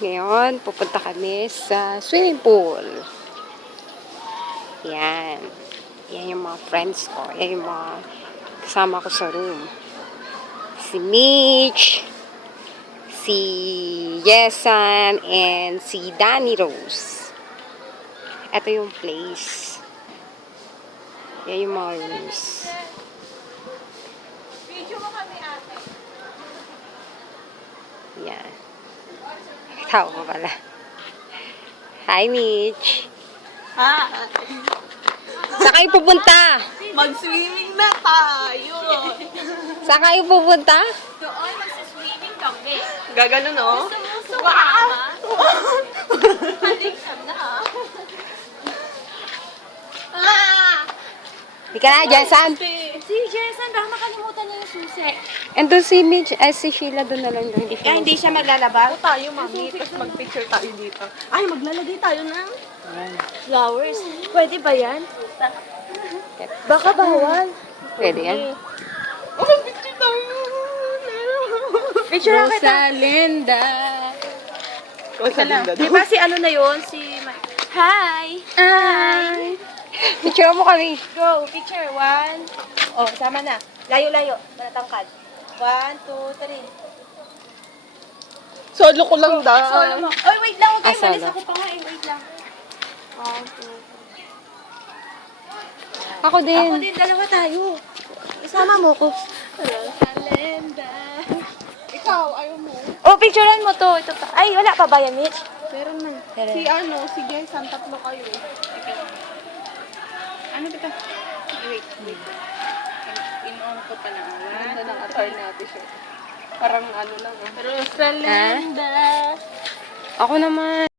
Ngayon, pupunta kami sa swimming pool. Yan. Yan yung mga friends ko. Yan yung mga kasama ko sa room. Si Mitch, si Yesan, and si Danny Rose. Ito yung place. Yan yung mga rooms. Video mo kami ate. Yan. Tao ko pala. Hi, Mitch. Ha? Saan kayo pupunta? Mag-swimming na tayo. Saan kayo pupunta? Doon, magsiswimming kami. Gagano, no? Gusto mo sumama? Halik ka na. Di ka na, Jessan. Si Jason, baka makalimutan niya yung susi. Andun si Mitch, si Sheila doon na lang. Hindi siya. Hindi siya maglalabas. Tayo, mami. Tapos mag-picture tayo dito. Ay, maglalagay tayo ng Flowers. Pwede ba yan? Baka bawal. Pwede yan. Oh, mag-picture tayo. Picture lang kita. Rosalinda. Rosalinda. Di ba si ano na yun? Si Hi! Hi. Picture mo kami. Go! Picture. 1. Oh, sama na. Layo-layo. Manatangkad. 1, 2, 3. Solo ko lang da. Solo mo. Oy, wait lang. Huwag kayo solo. malis. Ako pa nga eh. Wait lang. 1, 2. Ako din. Ako din. Dalawa tayo. Isama mo ko. Rosalinda. Ikaw, ayaw mo. Oh, picturean mo to. Ito pa. Ay, wala pa ba yan, Mitch? Meron na. Meron. Si Jensen, tatlo kayo. Ano ba ito? Wait. In-on ko pa lang. Ganda ng attire natin siya. Parang ano lang. Rosalinda. Ako naman.